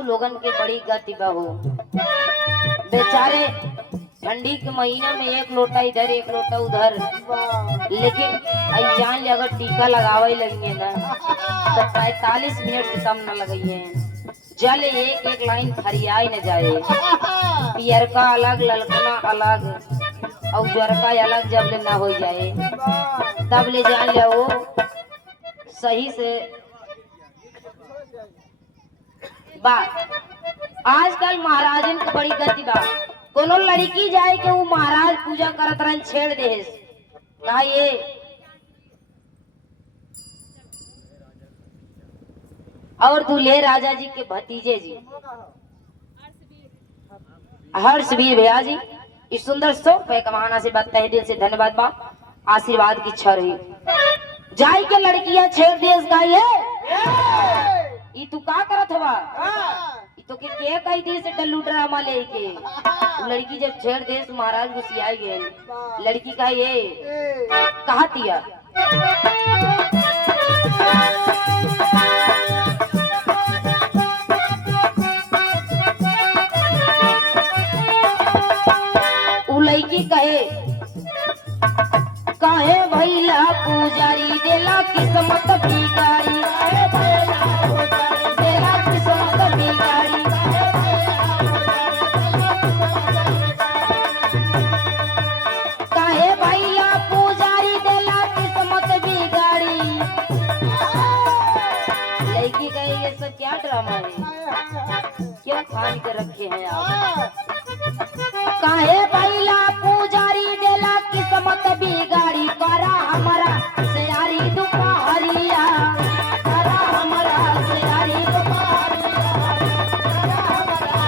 गांव लोगन के बड़ी गति बहू बेचारे ठंडी के महीने में एक लोटा इधर एक लोटा उधर, लेकिन जान ले अगर टीका लगावे लगे ना तो 45 मिनट से कम न लगाइए। जल एक एक लाइन फरियाई न जाए, पियरका अलग ललकना अलग और जरका अलग जब ले ना हो जाए तब ले जान ले वो सही से बात। आजकल महाराजन की बड़ी गति बा, कोनो लड़की जाए के वो महाराज पूजा करत रहन छेड़ दे कहा ये और दूल्हे राजा जी के भतीजे जी हर्षवीर भैया जी इस सुंदर सो पे कमाना से बात तहे दिल से धन्यवाद बा, आशीर्वाद की इच्छा रही जाई के लड़कियां छेड़ देस गाई है ई तू का करत हवा ई तो के कही दी से डल्लू ड्रामा लेके लड़की जब छेड़ देस महाराज गुस्सियाई गए। लड़की का ये कहा दिया लड़की कहे भैला पुजारी देला किस्मत बिगाड़ी, देला किस्मत बिगाड़ी। कहे भैला पुजारी देला किस्मत बिगाड़ी। लड़की कहे ये सब क्या ड्रामा है, क्यों खान के रखे हैं आप। काहे भैला पुजारी देला किस्मत बिगाड़ी, करा हमारा सियारी दुपहरिया, करा हमारा सियारी दुपहरिया, करा हमारा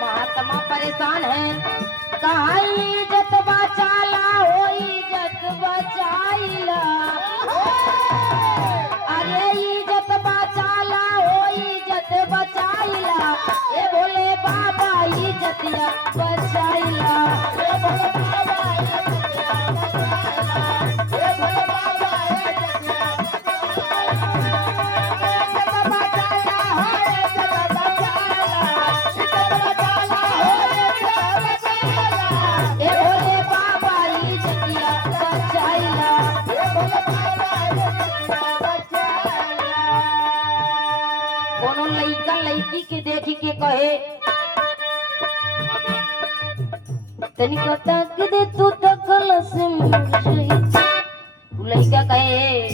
महात्मा परेशान है। कहाँ इज्जत बचाला हो इज्जत बचाइला, अरे इज्जत बचाला हो इज्जत बचाइला, ए भोले बाबा इज्जतिया बचाइला, ए भोले बाबा इज्जतिया बचाइला, ए भोले बाबा इज्जतिया लड़की के देखी के कहे तनिक तक दे तू तकल से लड़का कहे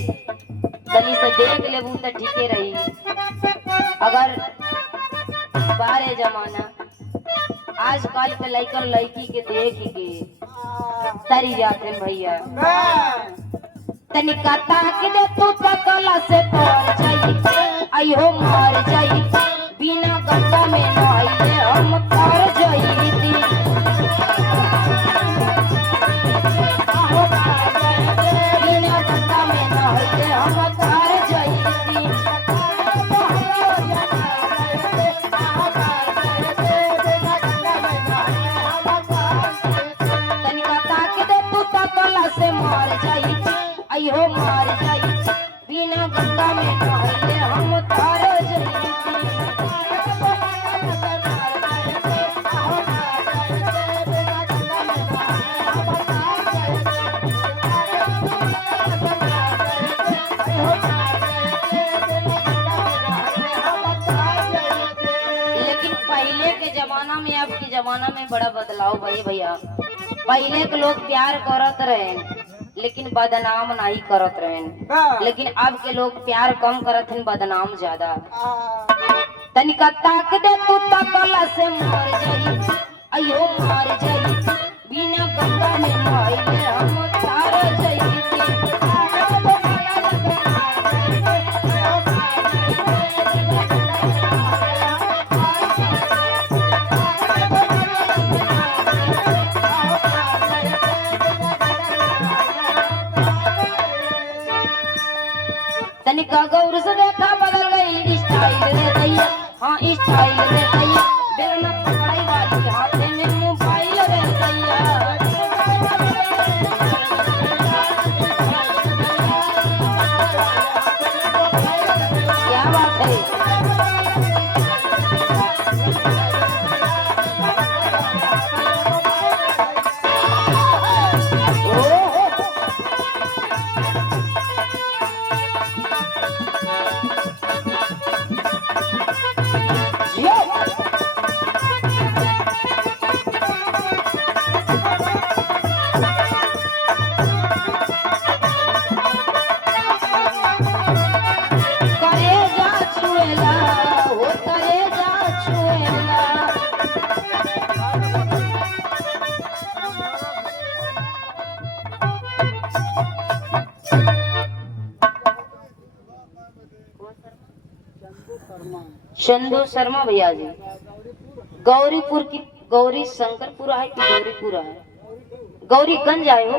तनी से देख लेबू तो ठीके रही। अगर बारे जमाना आजकल के लड़कन लड़की के देख के तरी जाते भैया, तनिक तक दे तू तकल से पर जाई आइयो मार जाई, बिना गंगा में नहाइले हम तर जाईती, बिना गंगा में नहाइले हम तर जाईती। तनिका ताक दे तू तकला से मार जाई आइयो मार जाई, बिना गंगा में नहाइले हम तर जाईती। जमाना में अब के जमाना में बड़ा बदलाव भाई भैया। पहले के लोग प्यार करत रहे लेकिन बदनाम नहीं करत रहे, लेकिन अब के लोग प्यार कम करत हैं बदनाम ज्यादा। तनिका ताक दे तू तकला से मर जाई अयो मर जाई, बिना गंगा में नहाइले हम तर जाईती। तनिका गौर से देखा बदल गई स्टाइल रे दैया, हाँ स्टाइल रे कैया बेलना पकड़ाई वाली हाथे में मोबाइल रे कैया क्या बात है करेजा छुएला हो करेजा छुएला चंदू शर्मा भैया जी गौरीपुर की गौरी शंकरपुरा है कि गौरीपुरा है गौरीगंज आए हो